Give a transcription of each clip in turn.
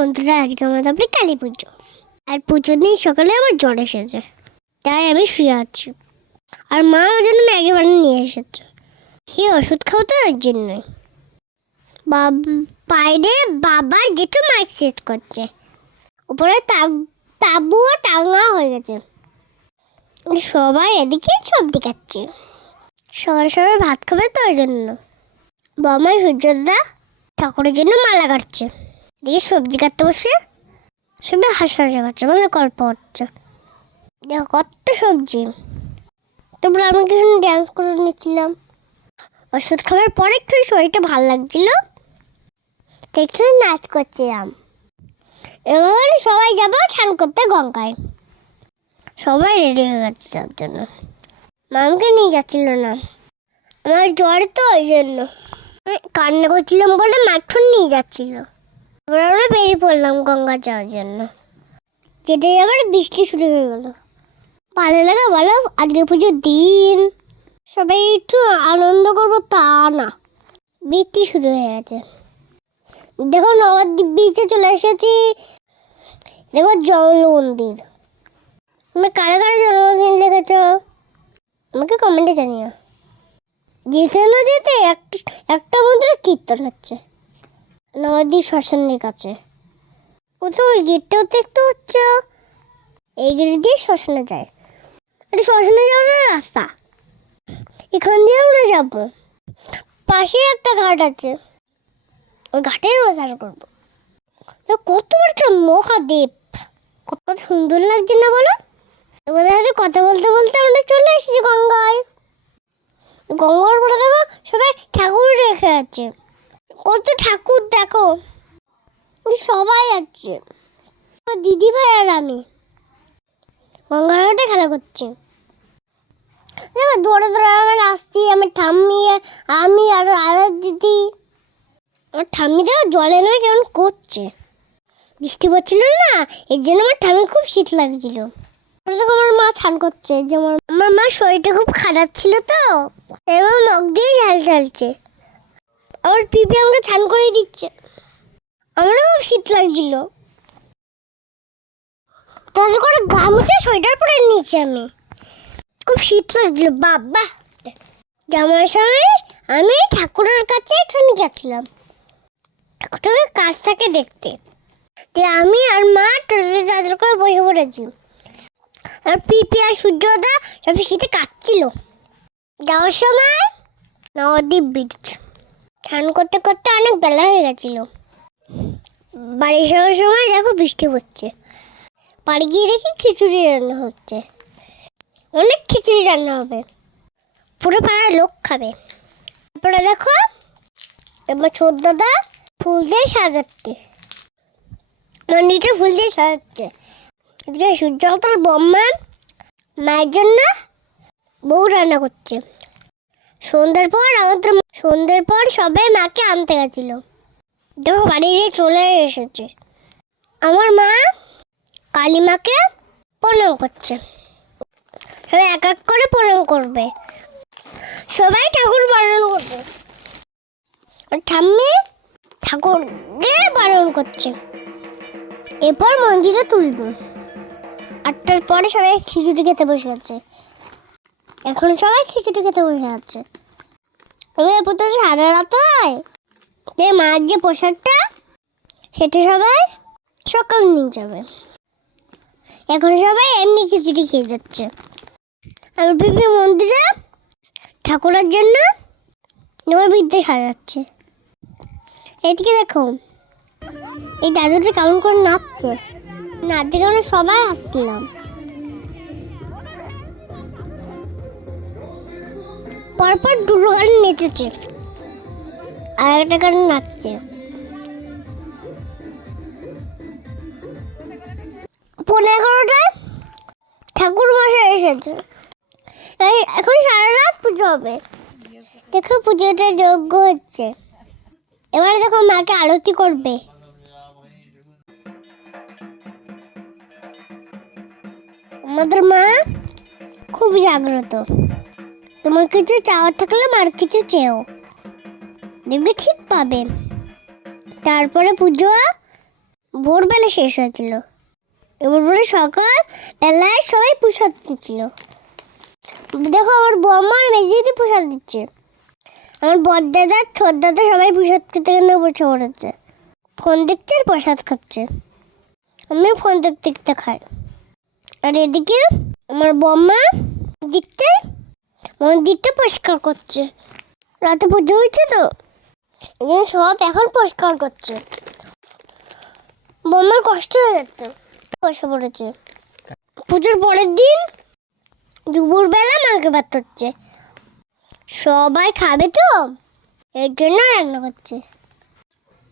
বন্ধুরা, আজকে আমার তারপরে কালী পুজো। আর পুজোর দিন সকালে আমার জ্বর এসেছে, তাই আমি শুয়ে আছি। আর মা ওই জন্য ম্যাগি বানিয়ে নিয়ে এসেছে। কি ওষুধ খাও তো ওর জন্যই বাইরে বাবার জেঠু মাইক সেট করছে। উপরে তাব- তাবুও টাঙা হয়ে গেছে। সবাই এদিকে সবজি খাচ্ছে সকাল সকাল ভাত খাবে তো ওই জন্য। বাবা সূর্যদা ঠাকুরের জন্য মালা কাটছে। দেখি সবজি কাটতে বসে। সবাই হাসাহাসি করছে মানে গল্প হচ্ছে। দেখো কত সবজি। তারপরে আমি কিছু ড্যান্স করে নিচ্ছিলাম ওষুধ খাওয়ার পরে একটু শরীরটা ভালো লাগছিল। দেখছি নাচ করছিলাম। এবার সবাই যাব স্নান করতে গঙ্গায়। সবাই রেডি হয়ে গেছে যার জন্য। মামকে নিয়ে যাচ্ছিল না। আমার জ্বর তো ওই জন্য। কান্না করছিলাম বলে মাখন নিয়ে যাচ্ছিল। এবার আমরা বেরিয়ে পড়লাম গঙ্গা যাওয়ার জন্য। যেতে যাবার বৃষ্টি শুরু হয়ে গেল। ভালো লাগে বলো আজকে পুজোর দিন। সবাই একটু আনন্দ করব তা না। বৃষ্টি শুরু হয়ে গেছে। দেখো নবদ্বীপ বিচে চলে এসেছি। দেখো জল মন্দির। তুমি কারে কারে জন্মদিন লিখেছ আমাকে কমেন্টে জানিও। যেখানে যেতে একটা একটা মন্দিরে কীর্তন হচ্ছে। নবদ্বীপ শ্মশানের কাছে। ওই গেটটাও দেখতে হচ্ছে এই গেট দিয়ে শ্মশানে যায়। এটা শ্মশানে যাওয়ার রাস্তা। এখান দিয়ে আমরা যাব। পাশে একটা ঘাট আছে। ওই ঘাটের বাজার করব। কত একটা মহাদেব। কত সুন্দর লাগছে না বলো? তোমাদের সাথে কথা বলতে বলতে আমরা চলে এসেছি গঙ্গায়। গঙ্গার পরে দেখো সবাই ঠাকুর রেখে আছে। কত ঠাকুর দেখো। সবাই আছে। দিদি ভাই আর আমি। গঙ্গার ঘাটে খেলা করছি। দেখো, দৌড়ে দৌড়ে আসছি আমার ঠাম্মি, আমি আর আরেক দিদি। আমার ঠাম্মি দেখো, জলে না কেমন করছে। বৃষ্টি পড়ছিল না, এর জন্য আমার ঠাম্মি খুব শীত লাগছিল। আমার মা স্নান করছে। যেমন আমার মা শরীরটা খুব খারাপ ছিল তো এবং নখ দিয়ে ঝাল ঢালছে আমার পিপি আমাকে স্নান করে দিচ্ছে। আমারও খুব শীত লাগছিল। তাদের করে গামছা সোয়েটার পরে নিয়েছি আমি। খুব শীত লাগছিল, বাবা। যাওয়ার সময় আমি ঠাকুরের কাছে এখানে গেছিলাম। ঠাকুরটাকে কাছ থেকে দেখতে। দিয়ে আমি আর মা টোটোতে তাদের করে বসে পড়েছি। আর পিপি আর সূর্যদা সব শীতে কাটছিল। যাওয়ার সময় নবদ্বীপ বিচ স্নান করতে করতে অনেক বেলা হয়ে গেছিল। বাড়ি যাওয়ার সময় দেখো বৃষ্টি পড়ছে বাড়ি গিয়ে দেখি খিচুড়ি রান্না হচ্ছে। অনেক খিচুড়ি রান্না হবে। পুরো পাড়ার লোক খাবে। তারপরে দেখো, এবার ছোট দাদা ফুল দিয়ে সাজাচ্ছে। মন্দিরটা ফুল দিয়ে সাজাচ্ছে। এদিকে সূর্য সূর্যকাল বম্মা, মায়ের জন্য বউ রান্না করছে। সন্ধ্যার পর আমাদের সন্ধ্যের পর সবাই মাকে আনতে গেছিল। দেখো বাড়ি দিয়ে চলে এসেছে। আমার মা কালী মাকে প্রণাম করছে। সবাই এক এক করে প্রণাম করবে। সবাই ঠাকুর বারণ করবে। ঠাম্মি ঠাকুরকে বারণ করছে। এরপর মন্দিরে তুলব। আটটার পরে সবাই খিচুড়ি খেতে বসে আছে। এখন সবাই খিচুড়ি খেতে বসে আছে আমি এরপর সারা রাত হয়? মার যে প্রসাদটা, সেটা সবাই সকাল নিয়ে যাবে। এখন সবাই এমনি খিচুড়ি খেয়ে যাচ্ছে। আমি পিপি মন্দিরে ঠাকুরের জন্য নৈবেদ্য সাজাচ্ছে। এদিকে দেখো, এই দাদুটা কেমন করে নাচছে। নাচতে আমরা সবাই হাসছিলাম। পরপর দুটো গান নেচেছে। আর একটা গান নাচছে। পনেরো এগারোটায় ঠাকুর মশাই এসেছে। এখন সারা রাত পুজো হবে। দেখো পুজোটা যোগ্য হচ্ছে। এবারে দেখো মাকে আরতি করবে। আমাদের মা খুব জাগ্রত। তোমার কিছু চাওয়ার থাকলে মার কিছু চেও। দেখবে ঠিক পাবেন তারপরে পুজো ভোরবেলা শেষ হয়েছিল। এবার পরে সকাল বেলায় সবাই প্রসাদ দিচ্ছিল দেখো, আমার বৌমা আর প্রসাদ দিচ্ছে। আমার বড়দাদা ছোট দাদা সবাই প্রসাদ খেতে কেন বসে পড়েছে। ফোন দেখছে আর প্রসাদ খাচ্ছে। আমি ফোন দেখতে দেখতে খাই। আর এদিকে আমার বম্মা দিকতে মন্দিরটা পরিষ্কার করছে। রাতে পুজো হয়েছে তো? এই সব এখন পরিষ্কার করছে। বম্মার কষ্ট হয়ে যাচ্ছে বসে পড়েছে। পুজোর পরের দিন দুপুরবেলা মাকে ভাত হচ্ছে। সবাই খাবে তো? এর জন্য রান্না করছে।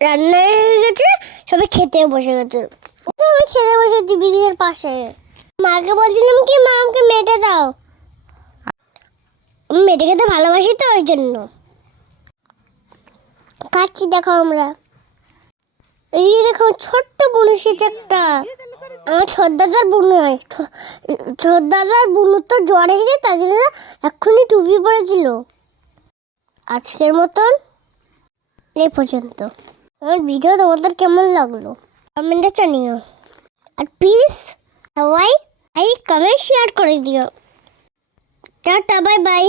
রান্না হয়ে গেছে, সবাই খেতে বসে গেছে। আমি খেতে বসেছি বিবির পাশে। মাকে বলছিলাম কি, মা, আমাকে মেটে দাও। আমি মেটে খেতে ভালোবাসি তো, ওই জন্য। খাচ্ছি দেখো আমরা। এই যে দেখো, ছোট্ট বুনু এসেছে একটা। আমার ছোটদাদার বুনু হয়। ছোটদাদার বুনু তো জ্বর এসেছে, তার জন্য এক্ষুনি টুপি পড়েছিল আজকের মতন এই পর্যন্ত। আমার ভিডিও তোমাদের কেমন লাগল? কমেন্টে জানিও। আর প্লিজ সবাই এই কমেন্ট শেয়ার করে দিও। টাটা বাই বাই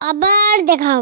আবার দেখা হবে